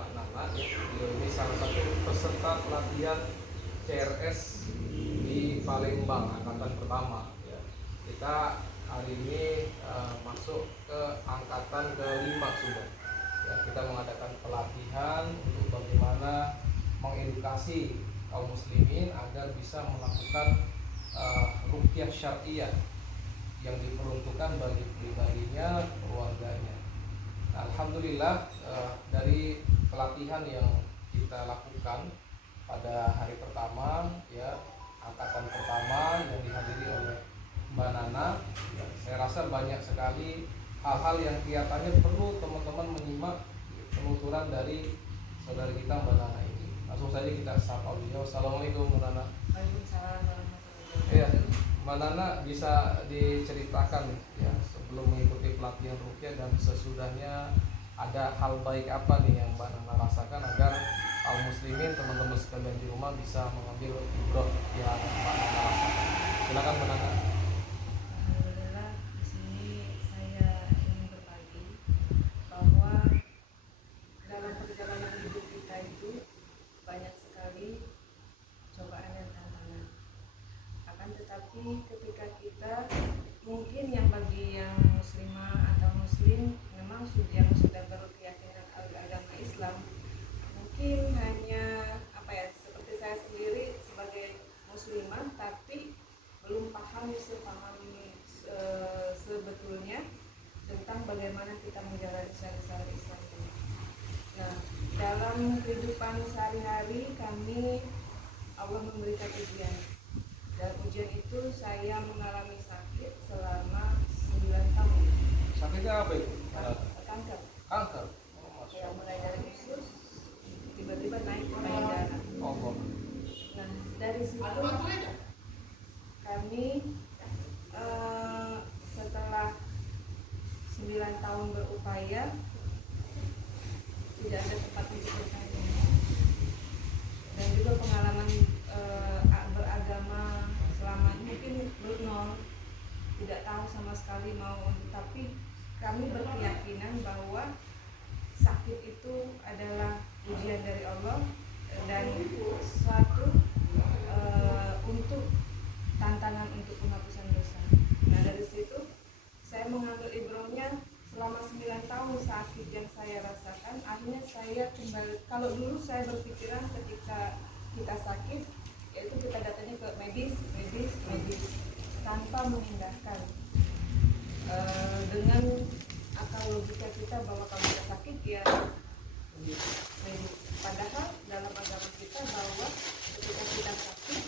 Mbak Nana. Beliau ini salah satu peserta pelatihan CRS di Palembang angkatan pertama. Ya. Kita hari ini masuk ke angkatan kelima sudah. Ya, kita mengadakan pelatihan untuk bagaimana mengedukasi kaum muslimin agar bisa melakukan ruqyah syariah yang diperuntukkan bagi pribadinya, keluarganya. Nah, alhamdulillah dari pelatihan yang kita lakukan pada hari pertama, ya angkatan pertama yang dihadiri oleh Mbak Nana, ya, saya rasa banyak sekali hal-hal yang kelihatannya perlu teman-teman menyimak penuturan dari saudari kita Mbak Nana ini. Langsung saja kita sapa beliau. Assalamualaikum Mbak Nana. Waalaikumsalam warahmatullahi Ya, wabarakatuh. Mbak Nana bisa diceritakan ya sebelum mengikuti pelatihan ruqyah dan sesudahnya ada hal baik apa nih yang Mbak Nana rasakan agar kaum muslimin teman-teman sekalian di rumah bisa mengambil ibrah yang Mbak Nana rasakan. Silakan Mbak Nana. Alhamdulillah, di sini saya ingin berbagi bahwa dalam perjalanan hidup kita itu banyak sekali cobaan dan tantangan. Akan tetapi ketika kita mungkin yang bagi yang muslimah atau muslim memang yang sudah berkeyakinan agama Islam, mungkin hanya seperti saya sendiri sebagai muslimah tapi belum paham sebetulnya tentang bagaimana kita menjalani syariat Islam ini. Nah, dalam kehidupan sehari-hari kami Allah memberikan ujian. Dan ujian itu saya mengalami sakit selama 9 tahun. Sakitnya apa itu? Kanker. Kanker. Ya, mulai dari usus tiba-tiba naik ke payudara. Oh, Nah, dari situ kami setelah 9 tahun berupaya tidak ada tempat untuk saya. Dan juga pengalaman beragama selama mungkin nol, tidak tahu sama sekali mau, tapi kami berkeyakinan bahwa sakit itu adalah ujian dari Allah dan suatu untuk tantangan untuk penghapusan dosa. Nah, dari situ saya mengambil ibrahnya selama 9 tahun sakit yang saya rasakan. Akhirnya saya kembali, kalau dulu saya berpikiran ketika kita sakit yaitu kita datangnya ke medis tanpa mengindahkan dengan akal logika kita bahwa kalau kita sakit ya medis. Padahal dalam agama kita bahwa ketika kita sakit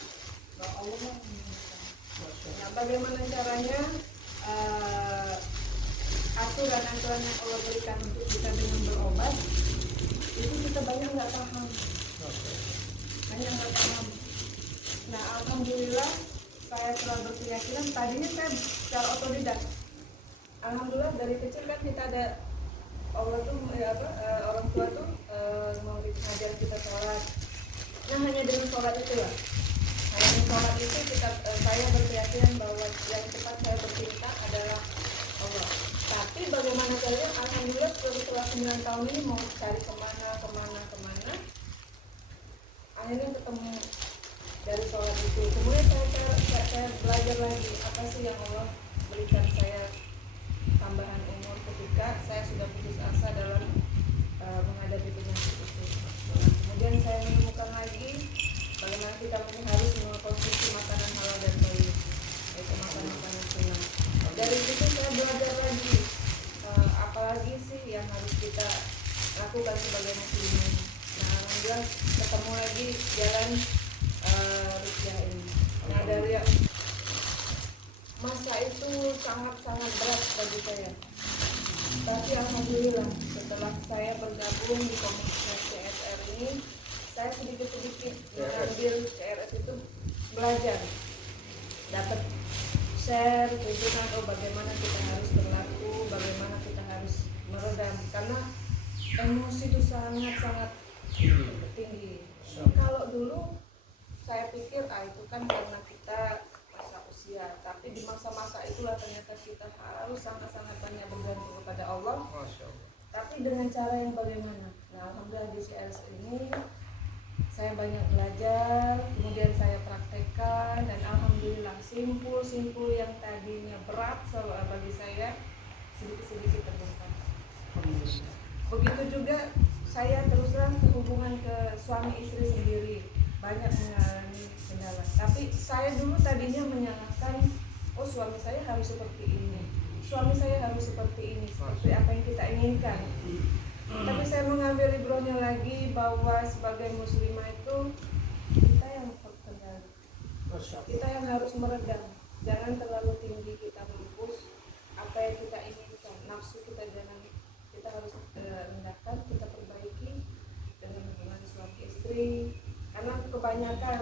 bahwa Allah yang menyembuhkan. Nah, bagaimana caranya aturan-aturan yang Allah berikan untuk kita dengan berobat itu kita banyak nggak paham. Nah, alhamdulillah saya telah berkeyakinan. Tadinya saya secara otodidak. Alhamdulillah dari kecil kan kita ada Allah tuh orang tua tuh mau ngajar kita sholat. Nah, hanya dengan sholat itulah. Hanya dengan sholat itu saya berkeyakinan bahwa yang tepat saya bercinta adalah Allah. Tapi bagaimana saja, alhamdulillah setelah 9 tahun ini mau cari kemana, akhirnya ketemu dari sholat itu. Kemudian saya belajar lagi apa sih yang Allah berikan saya tambahan umur ketika saya sudah putus asa dalam menghadapi penyakit itu. Nah, kemudian saya menemukan lagi bagaimana kita harus mengkonsumsi makanan halal dan thayyib, yaitu makanan sunnah. Dari situ saya belajar lagi apalagi sih yang harus kita lakukan sebagai muslimin. Nah, alhamdulillah ketemu lagi jalan ruqyah ini. Nah, dari masa itu sangat-sangat berat bagi saya. Tapi alhamdulillah setelah saya bergabung di komunitas CSR ini, saya sedikit-sedikit mengambil CRS itu belajar, dapat share tuntunan bagaimana kita harus berlaku, bagaimana kita harus meredam, karena emosi itu sangat-sangat tinggi. Kalau dulu saya pikir itu kan karena kita masa usia, tapi di masa-masa itulah ternyata kita harus sangat-sangat banyak bergantung kepada Allah. Tapi dengan cara yang bagaimana? Nah, Nah, alhamdulillah di CRS ini saya banyak belajar, kemudian saya praktekkan, dan alhamdulillah simpul-simpul yang tadinya berat bagi saya sedikit-sedikit terbongkar. Begitu juga saya terus terang hubungan ke suami istri sendiri banyak mengalami kendala. Tapi saya dulu tadinya menyalahkan, oh suami saya harus seperti ini, suami saya harus seperti ini, seperti apa yang kita inginkan. Tapi saya mengambil ibrohnya lagi bahwa sebagai muslimah itu kita yang terkendali, kita yang harus meredam, jangan terlalu tinggi kita mampus apa yang kita inginkan, nafsu kita jangan, kita harus rendahkan, kita perbaiki dengan hubungan suami istri, karena kebanyakan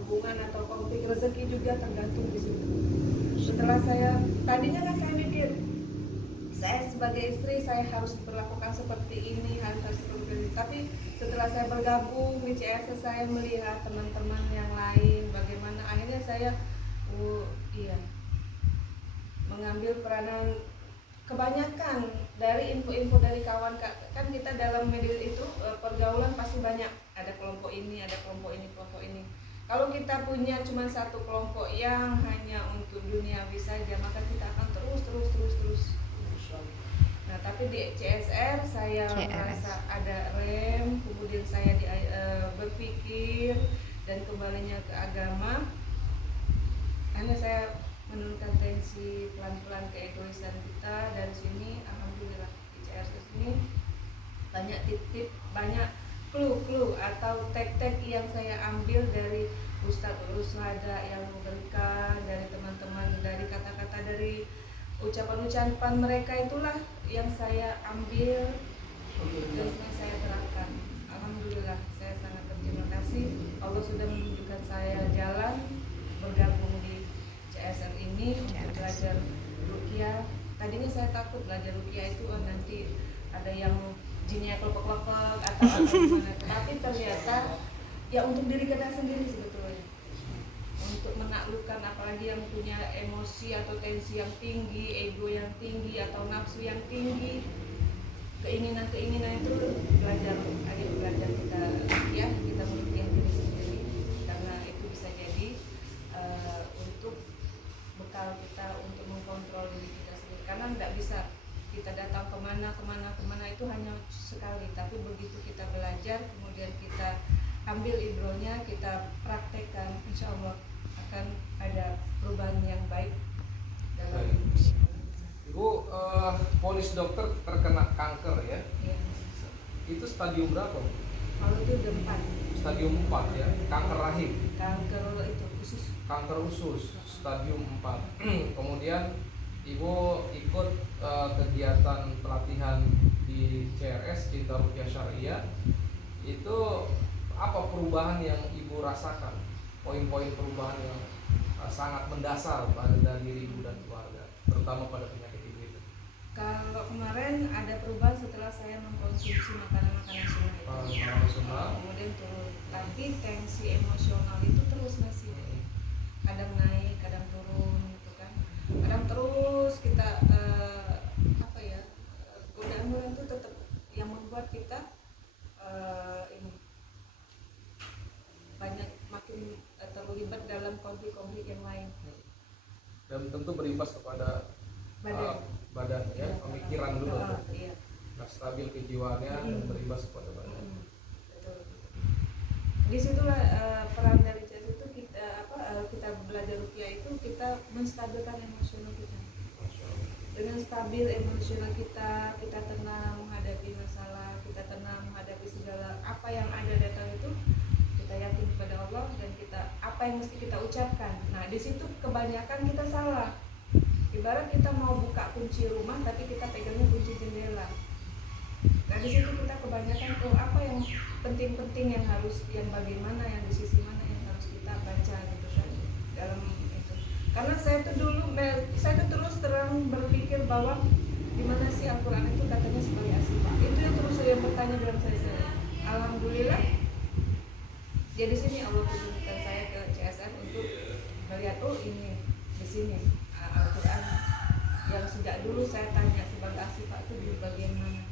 hubungan atau konflik rezeki juga tergantung di situ. Setelah saya tadinya kan saya mikir, saya sebagai istri saya harus diperlakukan seperti ini, harus seperti ini. Tapi setelah saya bergabung di CRS, saya melihat teman-teman yang lain bagaimana, akhirnya saya mengambil peranan. Kebanyakan dari info-info dari kawan, kan kita dalam media itu pergaulan pasti banyak, ada kelompok ini, ada kelompok ini, kelompok ini. Kalau kita punya cuma satu kelompok yang hanya untuk duniawi saja, maka kita akan terus. Nah, tapi di CSR saya merasa ada rem, kemudian saya berpikir dan kembalinya ke agama. Karena saya menurunkan tensi pelan-pelan keegoisan kita. Dari sini alhamdulillah di CSR ini banyak tip-tip, banyak clue atau tag-tag yang saya ambil dari Ustadz Rusada yang memberikan, dari teman-teman, dari kata-kata, dari ucapan-ucapan mereka, itulah yang saya ambil dan yang saya terapkan. Alhamdulillah saya sangat berterima kasih, Allah sudah menunjukkan saya jalan bergabung di CSR ini untuk belajar ruqyah. Tadinya saya takut belajar ruqyah itu nanti ada yang jinnya kelepek-kelepek atau apa gimana. Tapi ternyata ya untuk diri kita sendiri sebetulnya, untuk menaklukkan, apalagi yang punya emosi atau tensi yang tinggi, ego yang tinggi atau nafsu yang tinggi, keinginan itu belajar kita ya, kita meruqyah diri sendiri, karena itu bisa jadi untuk bekal kita untuk mengkontrol diri kita sendiri. Karena nggak bisa kita datang kemana itu hanya sekali, tapi begitu kita belajar, kemudian kita ambil ibrohnya, kita praktekkan, insya Allah akan ada perubahan yang baik dalam Ibu polis dokter terkena kanker ya? ya. Itu stadium berapa? Kalau itu udah 4. Stadium 4 ya, kanker rahim. Kanker itu khusus. Kanker usus stadium 4. Kemudian Ibu ikut kegiatan pelatihan di CRS, Cinta Ruqyah Syariah. Itu apa perubahan yang Ibu rasakan? Poin-poin perubahan yang sangat mendasar pada diri Ibu dan keluarga, terutama pada penyakit Ibu itu. Kalau kemarin ada perubahan setelah saya mengkonsumsi makanan-makanan sunnah, kemudian turun. Tapi tensi emosional itu terus masih, kadang naik, kadang turun gitu kan. Kadang terus kita godaan itu tetap yang membuat kita ini banyak makin terlibat dalam konflik-konflik yang lain. Dan tentu berimbas kepada badan ya, pemikiran dulu. Iya. Nah, stabil kejiwaannya dan berimbas kepada badan. Betul. Disitulah peran dari CSR itu kita belajar ruqyah itu kita menstabilkan emosional kita. Dengan stabil emosional kita tenang menghadapi masalah, kita tenang menghadapi segala apa yang ada datang itu, kita yakin kepada Allah dan kita apa yang mesti kita ucapkan. Nah, di situ kebanyakan kita salah. Ibarat kita mau buka kunci rumah tapi kita pegangnya kunci jendela. Nah, di situ kita kebanyakan apa yang penting-penting yang bagaimana, yang di sisi mana yang harus kita baca gitu kan dalam itu. Karena saya tuh terus terang berpikir bahwa gimana sih Al-Quran itu katanya sebagai asifah. Itu yang terus saya bertanya dalam saya. Alhamdulillah. Jadi sini Allah tunjukkan saya ke CSR untuk melihat ini di sini Al-Quran yang sejak dulu saya tanya sebagai asifah itu di bagian mana.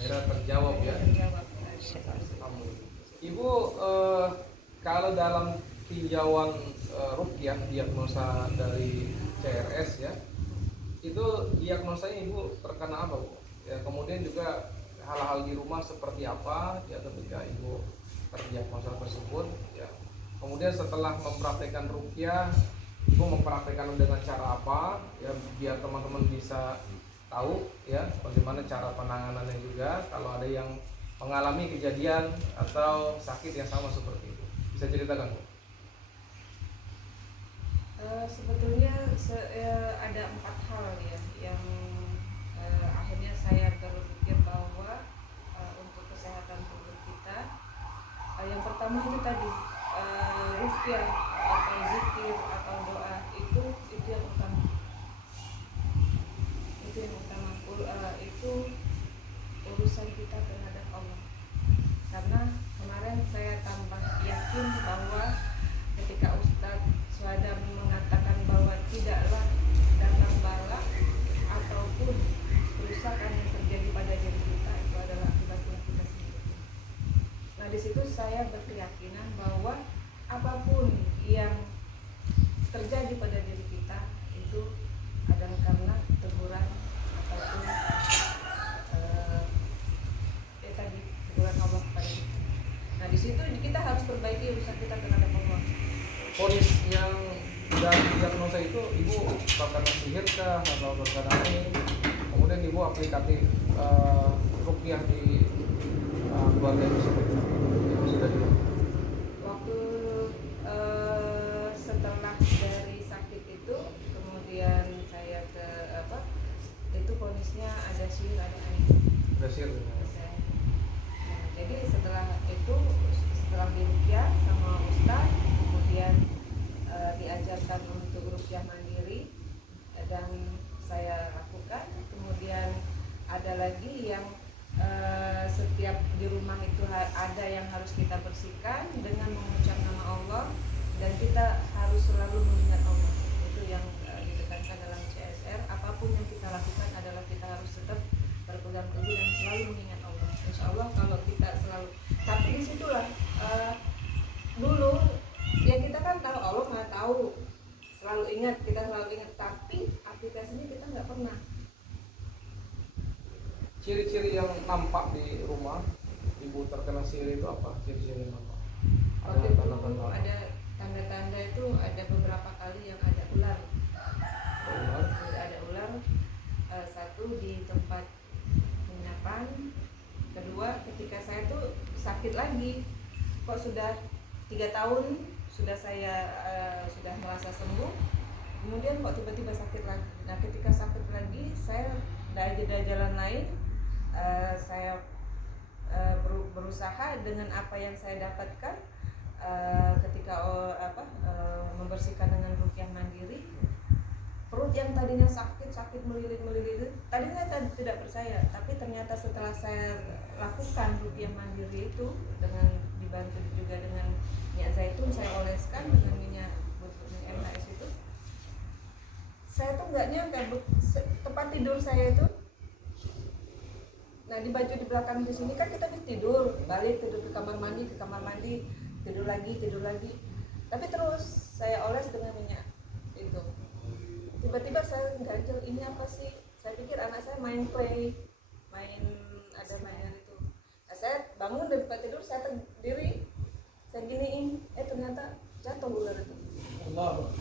akhirnya terjawab ya. Terjawab. Ibu, kalau dalam tinjauan ruqyah diagnosa dari CRS ya, itu diagnosanya ibu terkena apa bu? Ya, kemudian juga hal-hal di rumah seperti apa ya ketika ibu terdiagnosa tersebut ya. Kemudian setelah mempraktekkan ruqyah, ibu mempraktekkan dengan cara apa ya biar teman-teman bisa tahu ya bagaimana cara penanganannya juga kalau ada yang mengalami kejadian atau sakit yang sama seperti itu. Bisa ceritakan bu? Sebetulnya ada 4 hal ya yang akhirnya saya berpikir bahwa untuk kesehatan tubuh kita, yang pertama itu tadi ruqyah atau zikir atau doa itu yang utama. Itu yang utama. Itu urusan kita terhadap Allah. Karena kemarin saya tambah yakin bahwa ketika Ustadz Suhadam mengatakan bahwa tidaklah datang bala ataupun kerusakan yang terjadi pada diri kita itu adalah akibatnya kita sendiri. Nah di situ saya berkeyakinan bahwa apapun yang terjadi pada diri kita itu adalah karena teguran ataupun tadi teguran Allah kepada kita. Nah di situ kita harus perbaiki urusan kita terhadap Allah. Ponis yang dari diagnosa itu ibu terkena sihir kah atau terkena ini? Kemudian ibu aplikatif ruqyah di keluarga ibu seperti itu. Ibu sudah di Waktu setelah dari sakit itu, kemudian saya ke itu ponisnya ada sihir ada air. Dasir. Nah, jadi setelah itu setelah diruqyah sama Ustadz, kemudian diajarkan untuk ruqyah mandiri dan saya lakukan. Kemudian ada lagi yang setiap di rumah itu ada yang harus kita bersihkan dengan mengucap nama Allah dan kita harus selalu mengingat Allah. Itu yang ditekankan dalam CSR. Apapun yang kita lakukan adalah kita harus tetap berpegang teguh dan selalu mengingat Allah. Insya Allah kalau kita selalu, tapi disitulah dulu ya kita kan tahu Allah nggak tahu, selalu ingat, kita selalu ingat, tapi aplikasinya kita nggak pernah. Ciri-ciri yang nampak di rumah ibu terkena sihir itu apa? Ciri-ciri yang nampak? Waktu itu ada tanda-tanda itu ada beberapa kali yang ada ular. Ada ular. Satu di tempat penginapan. Kedua ketika saya tuh sakit lagi. Kok sudah 3 tahun sudah saya sudah merasa sembuh. Kemudian kok tiba-tiba sakit lagi. Nah ketika sakit lagi saya dari jalan lain. Saya berusaha dengan apa yang saya dapatkan ketika membersihkan dengan ruqyah mandiri. Perut yang tadinya sakit melilit tadinya saya tidak percaya, tapi ternyata setelah saya lakukan ruqyah mandiri itu dengan dibantu juga dengan minyak zaitun, saya oleskan dengan minyak MHS itu, saya tuh nggak nyangka tempat tidur saya itu. Nah di baju di belakang di sini kan kita bisa tidur, balik tidur ke kamar mandi, tidur lagi. Tapi terus saya oles dengan minyak itu. Tiba-tiba saya ganjel, ini apa sih? Saya pikir anak saya main mainan itu. Nah, saya bangun dari tempat tidur, saya terdiri, saya giniin, ternyata jatuh ular itu. Allah.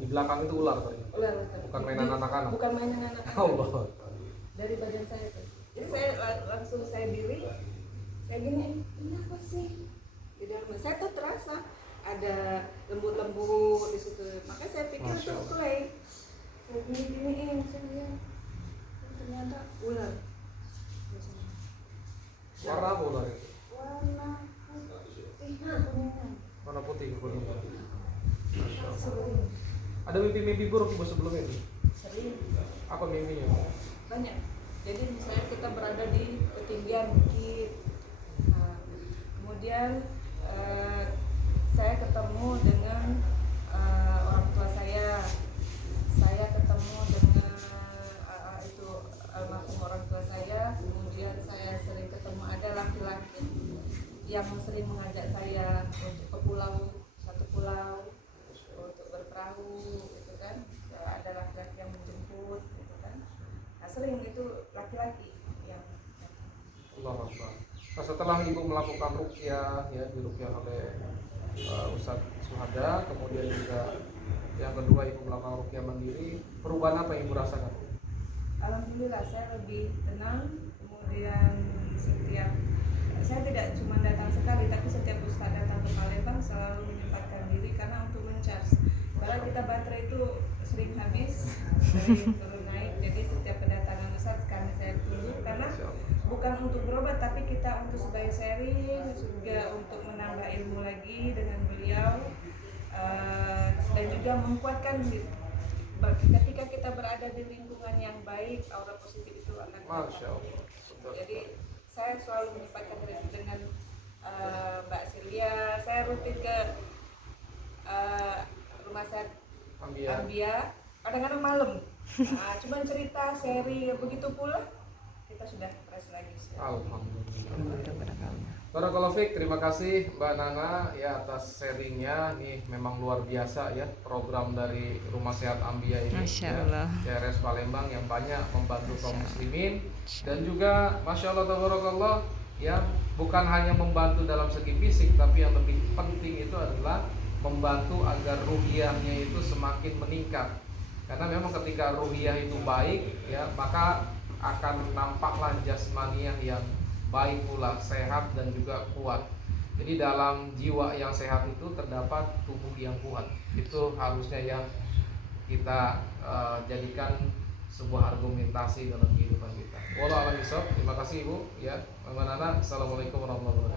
Di belakang itu ular tadi. Ular itu. Bukan mainan anak-anak. Bukan mainan anak-anak. Allah. Dari badan saya itu. Jadi saya langsung diri, saya gini, ini apa sih? Di dalam saya tuh terasa ada lembut-lembut di situ. Makanya saya pikir itu clay. Saya gini-giniin, saya lihat ternyata ular. Warna apa ular itu? Warna putih kuningan. Warna putih kuningan. Sering. Ada mimpi-mimpi buruk ibu sebelum itu? Sering. Apa mimpinya? Banyak. Jadi misalnya kita berada di ketinggian bukit, kemudian saya ketemu dengan orang tua saya ketemu dengan itu almarhum orang tua saya, kemudian saya sering yang sering mengajak saya untuk ke satu pulau untuk berperahu gitu kan. Ada laki-laki yang menjemput gitu kan. Nah, sering itu laki-laki yang Allah Akbar. Nah, setelah ibu melakukan ruqyah ya, diruqyah oleh Ustadz Suhada, kemudian juga yang kedua ibu melakukan ruqyah mandiri, perubahan apa yang ibu rasakan? alhamdulillah saya lebih tenang. Kemudian setiap saya tidak cuma datang sekali, tapi setiap Ustadz datang ke Palembang selalu menyempatkan diri karena untuk mencharge. Karena kita baterai itu sering habis, sering turun naik. Jadi setiap kedatangan Ustadz kami saya tunggu karena bukan untuk berobat, tapi kita untuk sebagai sharing, juga untuk menambah ilmu lagi dengan beliau, dan juga menguatkan ketika kita berada di lingkungan yang baik, aura positif itu akan Masya datang. Allah. Jadi saya selalu menyempatkan diri dengan Mbak Silvia. Saya rutin ke rumah sakit Ambia kadang-kadang malam. Cuman cerita, sharing, begitu pula kita sudah fresh lagi. Alhamdulillah. Barakallahu fiik, terima kasih Mbak Nana ya atas sharingnya. Ini memang luar biasa ya program dari Rumah Sehat Ambia ini. Masya ya, Allah. CRS Palembang yang banyak membantu kaum muslimin dan juga Masya Allah tabarakallah ya, bukan hanya membantu dalam segi fisik, tapi yang lebih penting itu adalah membantu agar ruhiyahnya itu semakin meningkat. Karena memang ketika ruhiyah itu baik ya, maka akan nampaklah jasmaniah yang baik pula, sehat dan juga kuat. Jadi dalam jiwa yang sehat itu terdapat tubuh yang kuat. Itu harusnya yang kita jadikan sebuah argumentasi dalam kehidupan kita. Wallahu a'lam bishawab. Terima kasih Ibu ya. Mbak Nana, assalamualaikum warahmatullahi wabarakatuh.